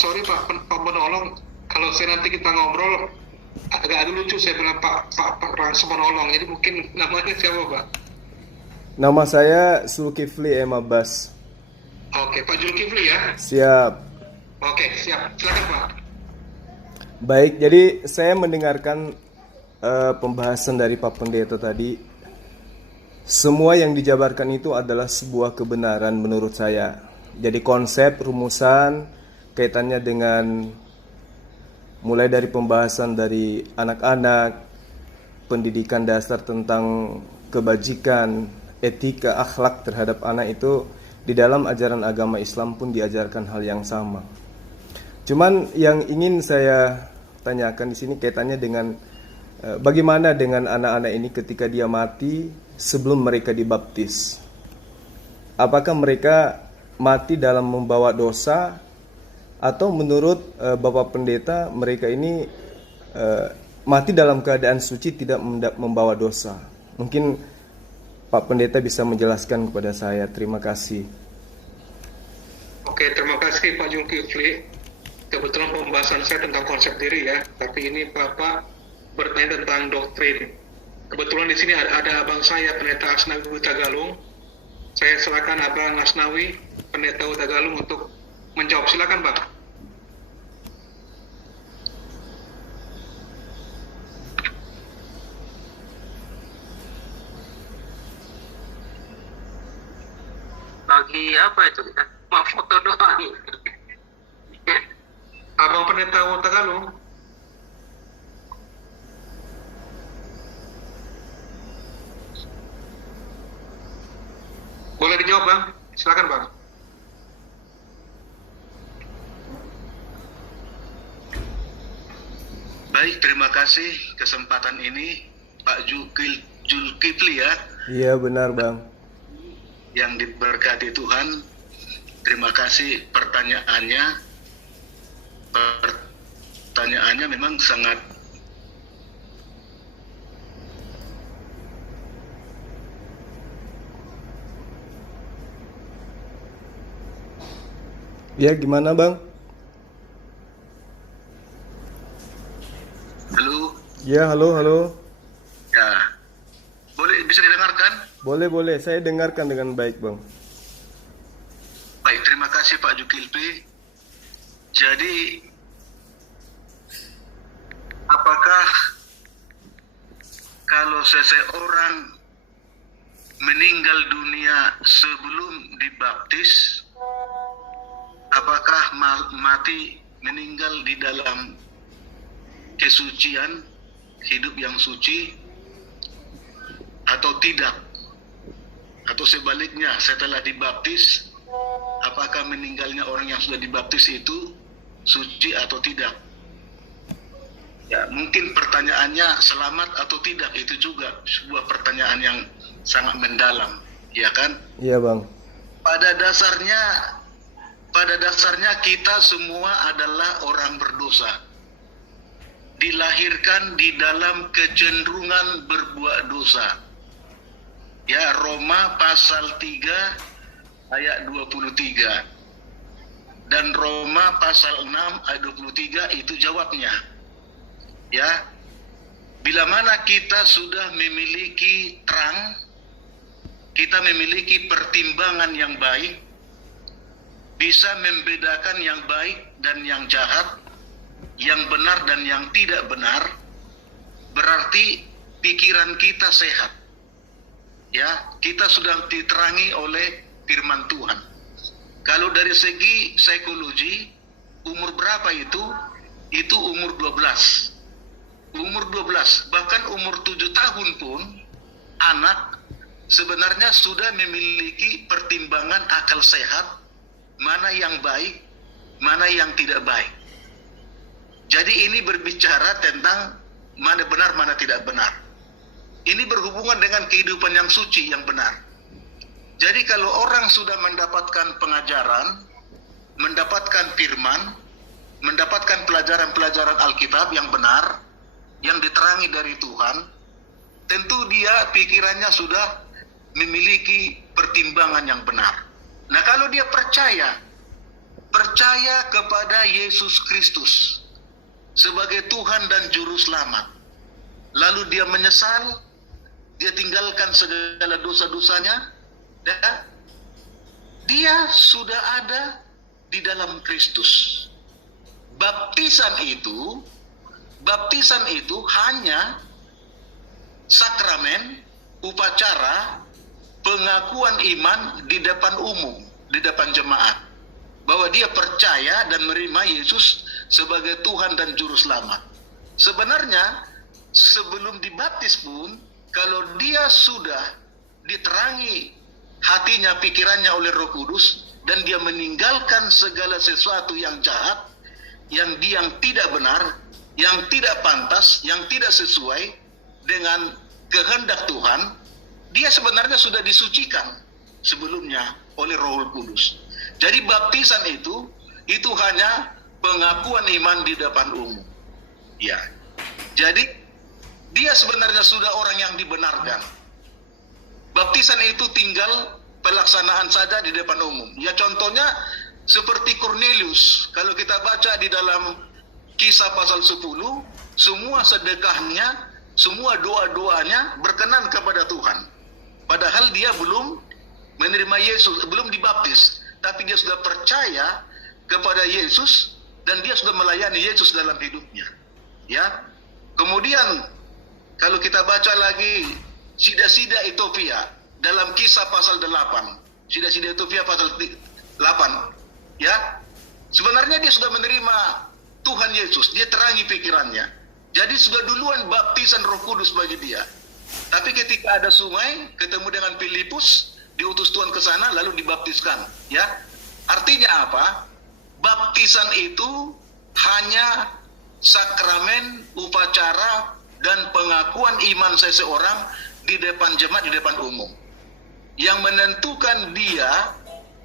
sorry Pak Penolong, kalau saya nanti kita ngobrol agak lucu saya bilang Pak langsung menolong. Jadi mungkin namanya siapa Pak? Nama saya Zulkifli M. Abbas. Oke, Pak Zulkifli ya. Siap. Oke, siap. Silakan Pak. Baik, jadi saya mendengarkan pembahasan dari Pak Pendeta tadi. Semua yang dijabarkan itu adalah sebuah kebenaran menurut saya. Jadi konsep, rumusan, kaitannya dengan mulai dari pembahasan dari anak-anak, pendidikan dasar tentang kebajikan, etika, akhlak terhadap anak itu di dalam ajaran agama Islam pun diajarkan hal yang sama. Cuman yang ingin saya tanyakan di sini kaitannya dengan bagaimana dengan anak-anak ini ketika dia mati sebelum mereka dibaptis. Apakah mereka mati dalam membawa dosa atau menurut Bapak Pendeta mereka ini mati dalam keadaan suci tidak membawa dosa? Mungkin Pak Pendeta bisa menjelaskan kepada saya. Terima kasih. Oke, terima kasih Pak Zulkifli. Kebetulan pembahasan saya tentang konsep diri ya, tapi ini Bapak bertanya tentang doktrin. Kebetulan di sini ada abang saya, Pendeta Asnawi Hutagalung. Saya silakan Abang Asnawi, Pendeta Hutagalung untuk menjawab. Silakan Pak. Bagi apa itu? Mau foto doang. Abang Pendeta Hutagalung. Boleh dijawab Bang? Silakan Bang. Baik, terima kasih kesempatan ini Pak Zulkifli ya. Iya benar Bang. Yang diberkati Tuhan. Terima kasih pertanyaannya. Pertanyaannya memang sangat Ya gimana Bang? halo. Ya halo. Ya. Bisa didengarkan? Boleh. Saya dengarkan dengan baik Bang. Baik, terima kasih Pak Zulkifli. Jadi apakah kalau seseorang meninggal dunia sebelum dibaptis, apakah mati meninggal di dalam kesucian, hidup yang suci, atau tidak? Atau sebaliknya, setelah dibaptis, apakah meninggalnya orang yang sudah dibaptis itu suci atau tidak? Ya, mungkin pertanyaannya selamat atau tidak, itu juga sebuah pertanyaan yang sangat mendalam, ya kan? Iya Bang. Pada dasarnya kita semua adalah orang berdosa. Dilahirkan di dalam kecenderungan berbuat dosa. Ya, Roma pasal 3 ayat 23. Dan Roma pasal 6 ayat 23 itu jawabnya. Ya. Bila mana kita sudah memiliki terang, kita memiliki pertimbangan yang baik, bisa membedakan yang baik dan yang jahat, yang benar dan yang tidak benar, berarti pikiran kita sehat. Ya, kita sudah diterangi oleh firman Tuhan. Kalau dari segi psikologi, umur berapa itu? Itu umur 12. Umur 12, bahkan umur 7 tahun pun anak sebenarnya sudah memiliki pertimbangan akal sehat, mana yang baik, mana yang tidak baik. Jadi ini berbicara tentang mana benar, mana tidak benar. Ini berhubungan dengan kehidupan yang suci, yang benar. Jadi kalau orang sudah mendapatkan pengajaran, mendapatkan firman, mendapatkan pelajaran-pelajaran Alkitab yang benar, yang diterangi dari Tuhan, tentu dia pikirannya sudah memiliki pertimbangan yang benar. Nah, kalau dia percaya percaya kepada Yesus Kristus sebagai Tuhan dan Juru Selamat. Lalu dia menyesal, dia tinggalkan segala dosa-dosanya, dan dia sudah ada di dalam Kristus. Baptisan itu hanya sakramen, upacara, pengakuan iman di depan umum, di depan jemaat, bahwa dia percaya dan menerima Yesus sebagai Tuhan dan Juru Selamat. Sebenarnya sebelum dibaptis pun, kalau dia sudah diterangi hatinya, pikirannya oleh Roh Kudus, dan dia meninggalkan segala sesuatu yang jahat, yang tidak benar, yang tidak pantas, yang tidak sesuai dengan kehendak Tuhan, dia sebenarnya sudah disucikan sebelumnya oleh Roh Kudus. Jadi baptisan itu hanya pengakuan iman di depan umum. Ya. Jadi dia sebenarnya sudah orang yang dibenarkan. Baptisan itu tinggal pelaksanaan saja di depan umum. Ya, contohnya seperti Cornelius. Kalau kita baca di dalam Kisah pasal 10, semua sedekahnya, semua doa-doanya berkenan kepada Tuhan. Padahal dia belum menerima Yesus, belum dibaptis, tapi dia sudah percaya kepada Yesus dan dia sudah melayani Yesus dalam hidupnya. Ya. Kemudian kalau kita baca lagi Sida-sida Ethiopia dalam Kisah pasal 8. Sida-sida Ethiopia pasal 8. Ya. Sebenarnya dia sudah menerima Tuhan Yesus, dia terangi pikirannya. Jadi sudah duluan baptisan Roh Kudus bagi dia. Tapi ketika ada sungai, ketemu dengan Filipus, diutus Tuhan ke sana lalu dibaptiskan, ya. Artinya apa? Baptisan itu hanya sakramen, upacara dan pengakuan iman seseorang di depan jemaat, di depan umum. Yang menentukan dia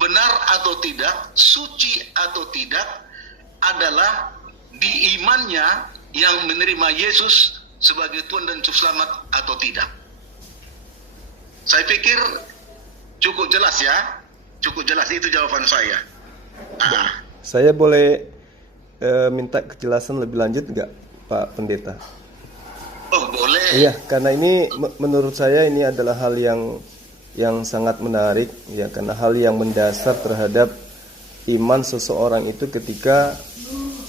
benar atau tidak, suci atau tidak adalah di imannya yang menerima Yesus sebagai Tuhan dan Juru Selamat atau tidak. Saya pikir cukup jelas ya. Cukup jelas, itu jawaban saya. Saya boleh minta kejelasan lebih lanjut nggak, Pak Pendeta? Oh, boleh. Iya, karena ini menurut saya ini adalah hal yang sangat menarik, ya, karena hal yang mendasar terhadap iman seseorang itu ketika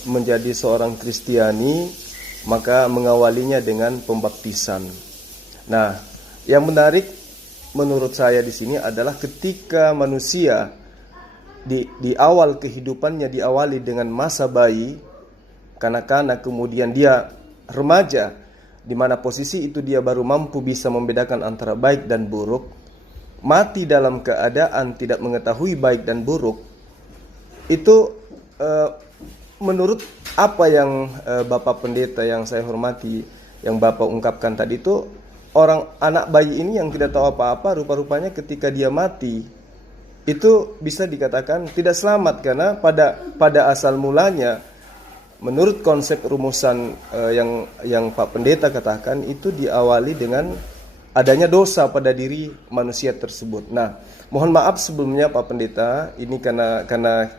menjadi seorang Kristiani, maka mengawalinya dengan pembaptisan. Nah, yang menarik menurut saya di sini adalah ketika manusia di awal kehidupannya diawali dengan masa bayi, kanak-kanak, kemudian dia remaja, di mana posisi itu dia baru mampu bisa membedakan antara baik dan buruk, mati dalam keadaan tidak mengetahui baik dan buruk. Itu menurut apa yang Bapak Pendeta yang saya hormati, yang Bapak ungkapkan tadi, itu anak bayi ini yang tidak tahu apa-apa, rupa-rupanya ketika dia mati itu bisa dikatakan tidak selamat, karena pada asal mulanya menurut konsep rumusan yang Pak Pendeta katakan itu diawali dengan adanya dosa pada diri manusia tersebut. Nah, mohon maaf sebelumnya Pak Pendeta, ini karena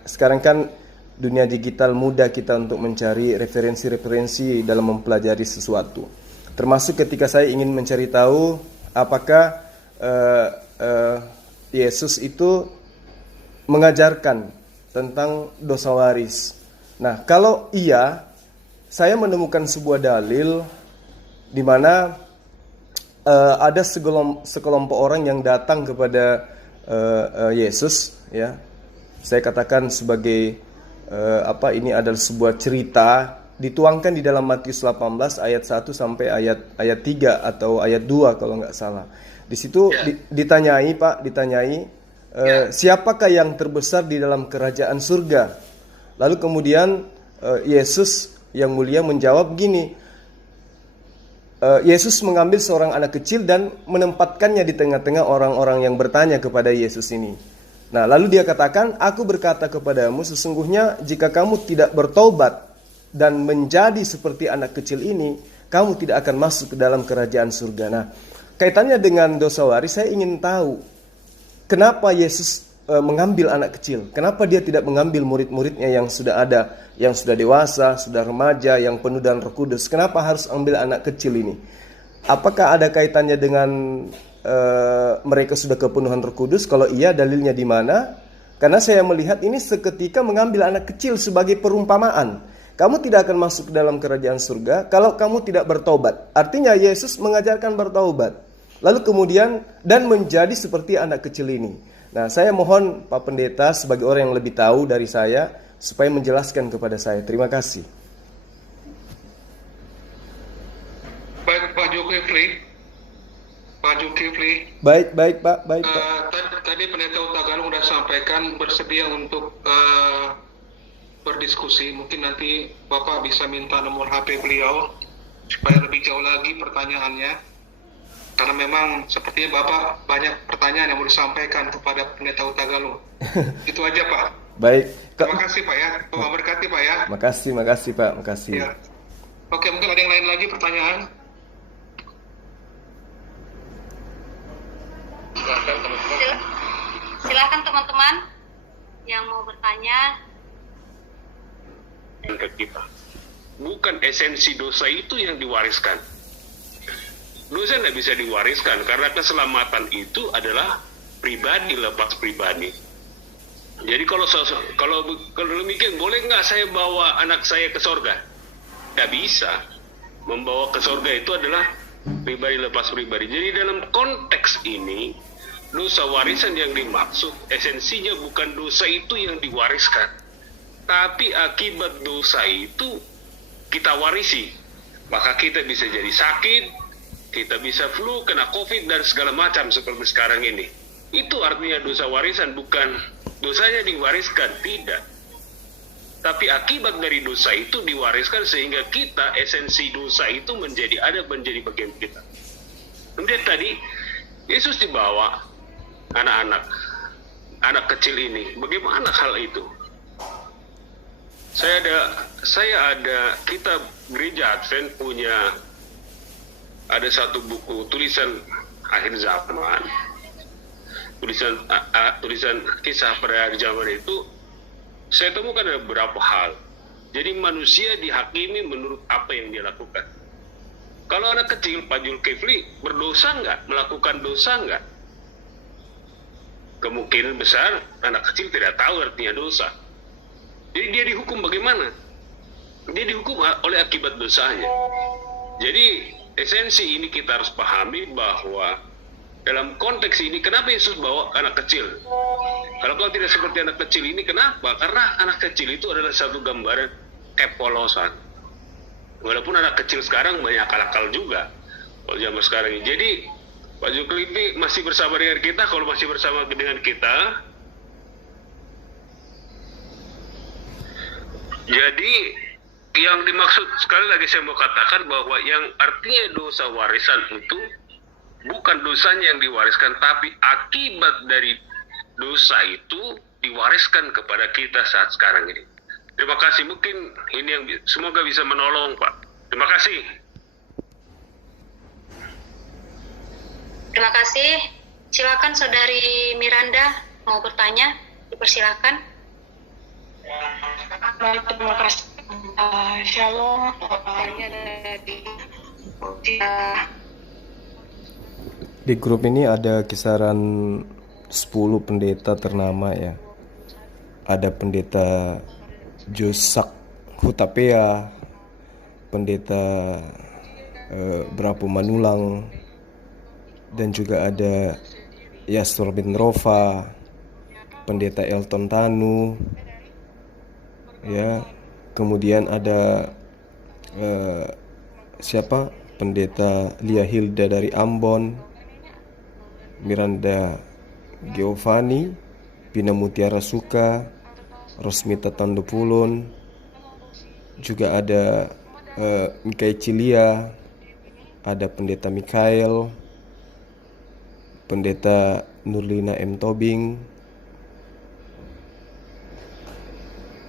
sekarang kan dunia digital mudah kita untuk mencari referensi-referensi dalam mempelajari sesuatu. Termasuk ketika saya ingin mencari tahu apakah Yesus itu mengajarkan tentang dosa waris. Nah, kalau iya, saya menemukan sebuah dalil di mana ada sekelompok orang yang datang kepada Yesus, ya. Saya katakan sebagai ini adalah sebuah cerita dituangkan di dalam Matius 18 ayat 1 sampai ayat 3 atau ayat 2 kalau nggak salah. Di situ ditanyai, siapakah yang terbesar di dalam kerajaan surga? Lalu kemudian Yesus yang mulia menjawab begini. Yesus mengambil seorang anak kecil dan menempatkannya di tengah-tengah orang-orang yang bertanya kepada Yesus ini. Nah, lalu dia katakan, aku berkata kepadamu, sesungguhnya jika kamu tidak bertobat dan menjadi seperti anak kecil ini, kamu tidak akan masuk ke dalam kerajaan surga. Nah, kaitannya dengan dosa waris, saya ingin tahu kenapa Yesus mengambil anak kecil? Kenapa dia tidak mengambil murid-muridnya yang sudah ada, yang sudah dewasa, sudah remaja, yang penuh dengan Roh Kudus? Kenapa harus ambil anak kecil ini? Apakah ada kaitannya dengan mereka sudah kepenuhan Roh Kudus? Kalau iya, dalilnya di mana? Karena saya melihat ini seketika mengambil anak kecil sebagai perumpamaan. Kamu tidak akan masuk ke dalam kerajaan surga kalau kamu tidak bertobat. Artinya Yesus mengajarkan bertobat. Lalu kemudian dan menjadi seperti anak kecil ini. Nah, saya mohon Pak Pendeta sebagai orang yang lebih tahu dari saya supaya menjelaskan kepada saya. Terima kasih. Baik Pak Zulkifli. Pak Zulkifli. Baik Pak. Tadi Pendeta Hutagalung sudah sampaikan bersedia untuk berdiskusi. Mungkin nanti Bapak bisa minta nomor HP beliau supaya lebih jauh lagi pertanyaannya. Karena memang sepertinya Bapak banyak pertanyaan yang mau disampaikan kepada Pendeta Hutagalung. Itu aja Pak. Baik. Terima kasih Pak ya. Tuhan berkati Pak ya. Makasih Pak. Makasih. Ya. Oke, mungkin ada yang lain lagi pertanyaan? Silakan teman-teman yang mau bertanya. Ke kita. Bukan esensi dosa itu yang diwariskan. Dosa tidak bisa diwariskan karena keselamatan itu adalah pribadi lepas pribadi. Jadi kalau demikian, boleh nggak saya bawa anak saya ke sorga? Nggak bisa. Membawa ke sorga itu adalah pribadi lepas pribadi. Jadi dalam konteks ini, dosa warisan yang dimaksud esensinya bukan dosa itu yang diwariskan, tapi akibat dosa itu kita warisi. Maka kita bisa jadi sakit, kita bisa flu, kena COVID, dan segala macam seperti sekarang ini. Itu artinya dosa warisan, bukan dosanya diwariskan, tidak. Tapi akibat dari dosa itu diwariskan sehingga kita, esensi dosa itu menjadi bagian kita. Kemudian tadi, Yesus dibawa anak kecil ini. Bagaimana hal itu? Saya ada kitab gereja Advent punya ada satu buku tulisan akhir zaman, tulisan kisah pada akhir zaman itu. Saya temukan ada beberapa hal. Jadi manusia dihakimi menurut apa yang dia lakukan. Kalau anak kecil, Pak Zulkifli, berdosa nggak? Melakukan dosa nggak? Kemungkinan besar anak kecil tidak tahu artinya dosa. Jadi dia dihukum bagaimana? Dia dihukum oleh akibat dosanya. Jadi esensi ini kita harus pahami bahwa dalam konteks ini, kenapa Yesus bawa anak kecil? Kalau tidak seperti anak kecil ini, kenapa? Karena anak kecil itu adalah satu gambaran kepolosan. Walaupun anak kecil sekarang banyak akal-akal juga kalau zaman sekarang ini. Jadi Pak Zulkifli masih bersama dengan kita. Kalau masih bersama dengan kita, jadi yang dimaksud, sekali lagi saya mau katakan bahwa yang artinya dosa warisan itu bukan dosanya yang diwariskan, tapi akibat dari dosa itu diwariskan kepada kita saat sekarang ini. Terima kasih, mungkin ini yang semoga bisa menolong Pak. Terima kasih. Terima kasih. Silakan Saudari Miranda mau bertanya, dipersilakan. Baik, terima kasih. Shalom. Saya dari Di grup ini ada kisaran 10 pendeta ternama ya. Ada pendeta Josak Hutapea, pendeta Brapo Manulang, dan juga ada Yastur bin Rofa, pendeta Elton Tanu, ya. Kemudian ada pendeta Lia Hilda dari Ambon, Miranda Giovanni, Pina Mutiara Suka, Rosmita Tandopulun, juga ada Mikael Cilia, ada pendeta Mikael, pendeta Nurlina M. Tobing,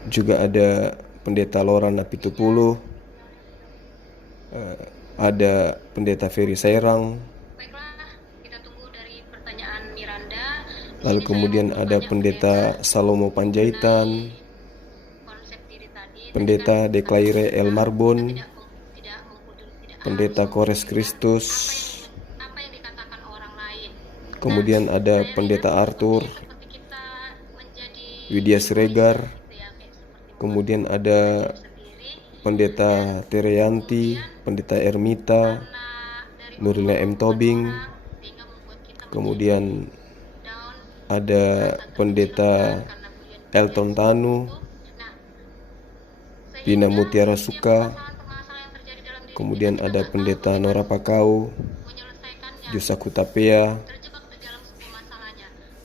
juga ada pendeta Loran Napitupulu, ada pendeta Ferry Serang. Baiklah, kita tunggu dari pertanyaan Miranda. Lalu kemudian ada pendeta Salomo Panjaitan, pendeta Declaire El Marbon, pendeta Kores Kristus, kemudian ada pendeta Arthur, Widya Siregar, kemudian ada pendeta Tereyanti, pendeta Ermita, Nurila M. Tobing, kemudian ada pendeta Elton Tanu, Pina Mutiara Suka, kemudian ada pendeta Nora Pakau, Jusak Hutapea,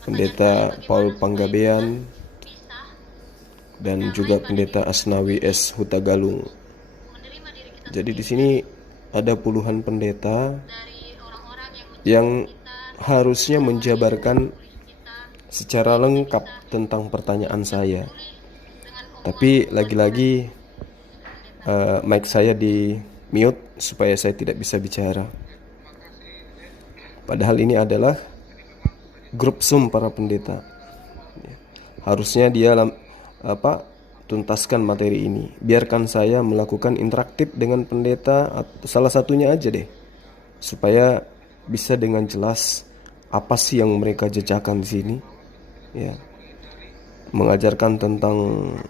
pendeta Paul Panggabean, dan juga pendeta Asnawi S. Hutagalung. Jadi di sini ada puluhan pendeta yang harusnya menjabarkan secara lengkap tentang pertanyaan saya. Tapi lagi-lagi mic saya di mute supaya saya tidak bisa bicara. Padahal ini adalah grup Zoom para pendeta. Harusnya dia tuntaskan materi ini. Biarkan saya melakukan interaktif dengan pendeta, salah satunya aja deh, supaya bisa dengan jelas apa sih yang mereka jejakan di sini. Ya, mengajarkan tentang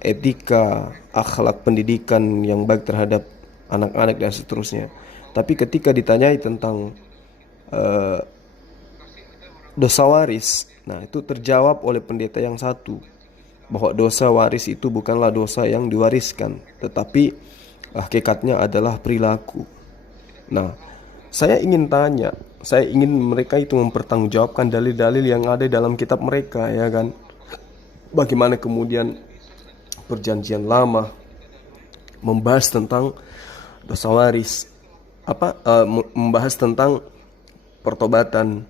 etika, akhlak pendidikan yang baik terhadap anak-anak dan seterusnya. Tapi ketika ditanyai tentang dosa waris, nah itu terjawab oleh pendeta yang satu, bahwa dosa waris itu bukanlah dosa yang diwariskan, tetapi hakikatnya adalah perilaku. Nah, saya ingin tanya, saya ingin mereka itu mempertanggungjawabkan dalil-dalil yang ada dalam kitab mereka, ya kan? Bagaimana kemudian Perjanjian Lama membahas tentang dosa waris, membahas tentang pertobatan,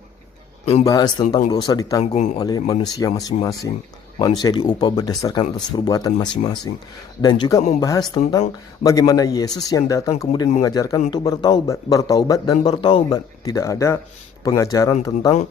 membahas tentang dosa ditanggung oleh manusia masing-masing, manusia diupah berdasarkan atas perbuatan masing-masing, dan juga membahas tentang bagaimana Yesus yang datang kemudian mengajarkan untuk bertaubat dan bertaubat. Tidak ada pengajaran tentang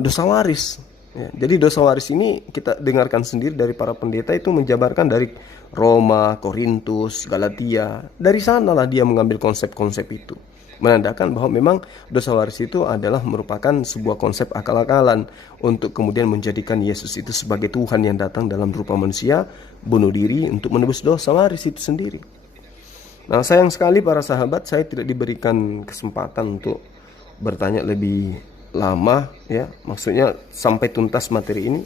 dosa waris. Ya, jadi dosa waris ini kita dengarkan sendiri dari para pendeta itu menjabarkan dari Roma, Korintus, Galatia. Dari sanalah dia mengambil konsep-konsep itu, menandakan bahwa memang dosa waris itu adalah merupakan sebuah konsep akal-akalan untuk kemudian menjadikan Yesus itu sebagai Tuhan yang datang dalam rupa manusia, bunuh diri untuk menebus dosa waris itu sendiri. Nah, sayang sekali para sahabat, saya tidak diberikan kesempatan untuk bertanya lebih lama, ya, maksudnya sampai tuntas materi ini,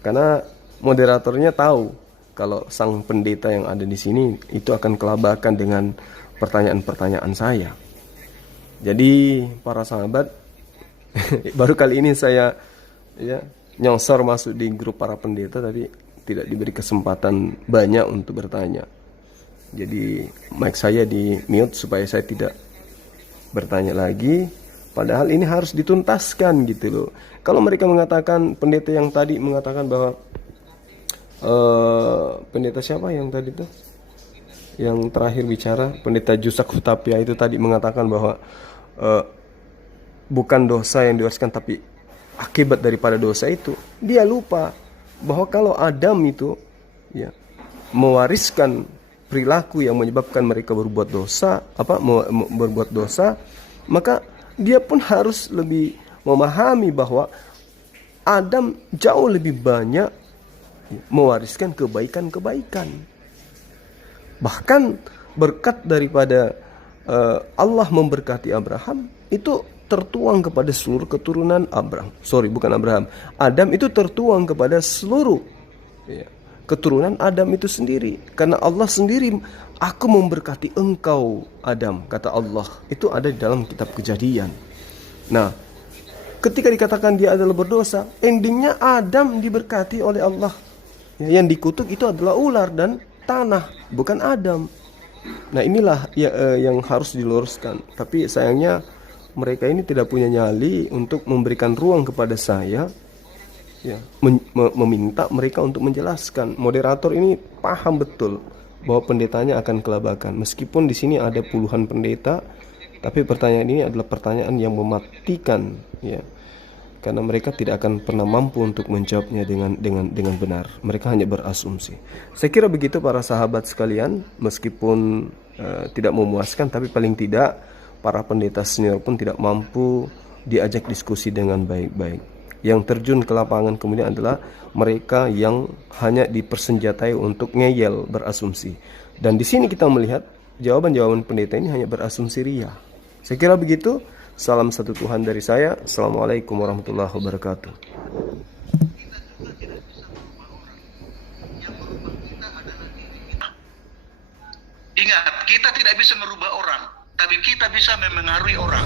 karena moderatornya tahu kalau sang pendeta yang ada di sini itu akan kelabakan dengan pertanyaan-pertanyaan saya. Jadi para sahabat, baru kali ini saya nyosor masuk di grup para pendeta, tadi tidak diberi kesempatan banyak untuk bertanya. Jadi mic saya di mute supaya saya tidak bertanya lagi. Padahal ini harus dituntaskan gitu loh. Kalau mereka mengatakan, pendeta yang tadi mengatakan bahwa pendeta siapa yang tadi tuh? Yang terakhir bicara, pendeta Jusak Hutapea itu tadi mengatakan bahwa bukan dosa yang diwariskan tapi akibat daripada dosa itu. Dia lupa bahwa kalau Adam itu mewariskan perilaku yang menyebabkan mereka berbuat dosa, berbuat dosa, maka dia pun harus lebih memahami bahwa Adam jauh lebih banyak mewariskan kebaikan-kebaikan. Bahkan berkat daripada Allah memberkati Abraham itu tertuang kepada seluruh keturunan Adam itu tertuang kepada seluruh keturunan Adam itu sendiri. Karena Allah sendiri, aku memberkati engkau Adam, kata Allah. Itu ada di dalam kitab Kejadian. Nah, ketika dikatakan dia adalah berdosa, endingnya Adam diberkati oleh Allah. Yang dikutuk itu adalah ular dan tanah, bukan Adam. Nah, inilah yang harus diluruskan. Tapi sayangnya mereka ini tidak punya nyali untuk memberikan ruang kepada saya, meminta mereka untuk menjelaskan. Moderator ini paham betul bahwa pendetanya akan kelabakan. Meskipun di sini ada puluhan pendeta, tapi pertanyaan ini adalah pertanyaan yang mematikan, karena mereka tidak akan pernah mampu untuk menjawabnya dengan benar. Mereka hanya berasumsi. Saya kira begitu para sahabat sekalian, meskipun tidak memuaskan, tapi paling tidak para pendeta senior pun tidak mampu diajak diskusi dengan baik-baik. Yang terjun ke lapangan kemudian adalah mereka yang hanya dipersenjatai untuk ngeyel, berasumsi. Dan di sini kita melihat jawaban-jawaban pendeta ini hanya berasumsi ria. Saya kira begitu. Salam satu Tuhan dari saya. Assalamualaikum warahmatullahi wabarakatuh. Ingat, kita tidak bisa merubah orang, tapi kita bisa memengaruhi orang.